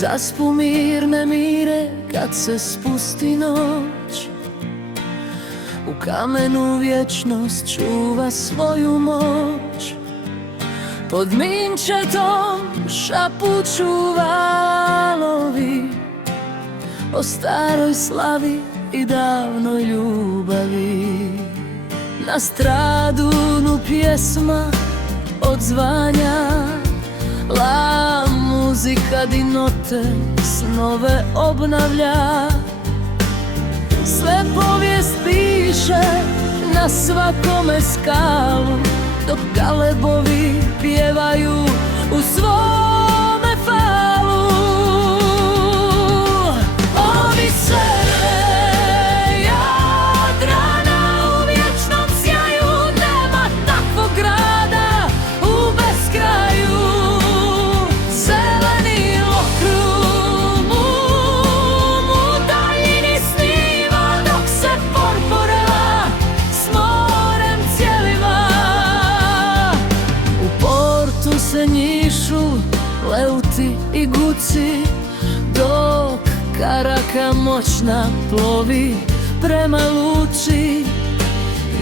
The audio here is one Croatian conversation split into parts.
Zaspu mirne mire kad se spusti noć, u kamenu vječnost čuva svoju moć. Pod minčetom šapuću valovi o staroj slavi i davnoj ljubavi. Na stradunu pjesma odzvanja, la muzika di note snove obnavlja. Sve povijest piše na svakome skalu, dok galebovi pjevaju u svome falu. Ovi se Jadrana u vječnom sjaju, nema takvog grada u beskraju. Zeleni okrum u daljini sniva, dok se porporela s morem cijeliva. U portu se njišu leuti i guci, dok karaka moćna plovi prema luči.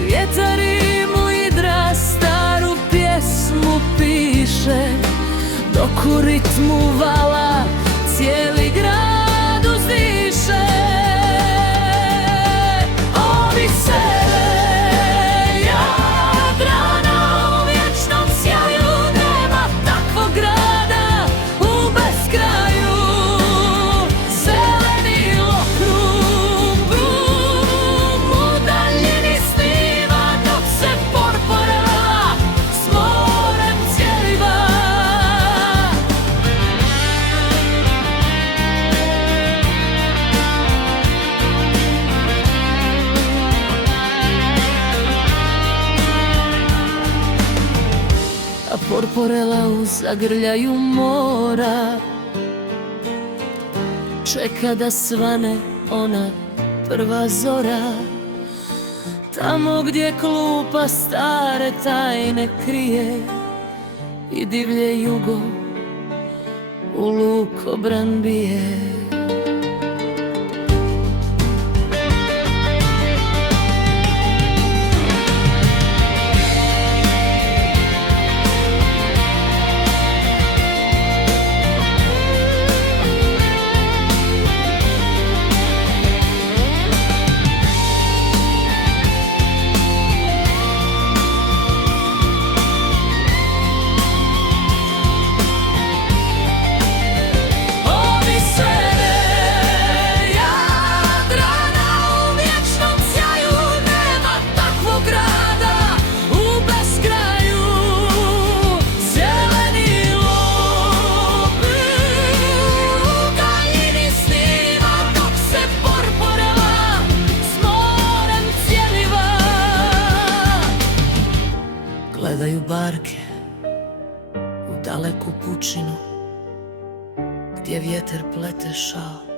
Vjetar mu idra staru pjesmu piše, dok u ritmu vala cijeli grad uzdiše. Ovi se Jadrana u vječnom sjaju, nema takvog grada u beskraju. Zeleni okrum u daljini sniva, dok se porporela s morem cijeliva. A porporela u zagrljaju mora čeka da svane ona prva zora. Tamo gdje klupa stare tajne krije i divlje jugo u lukobran bije. Gledaju barke u daleku pučinu, gdje vjetar plete šal.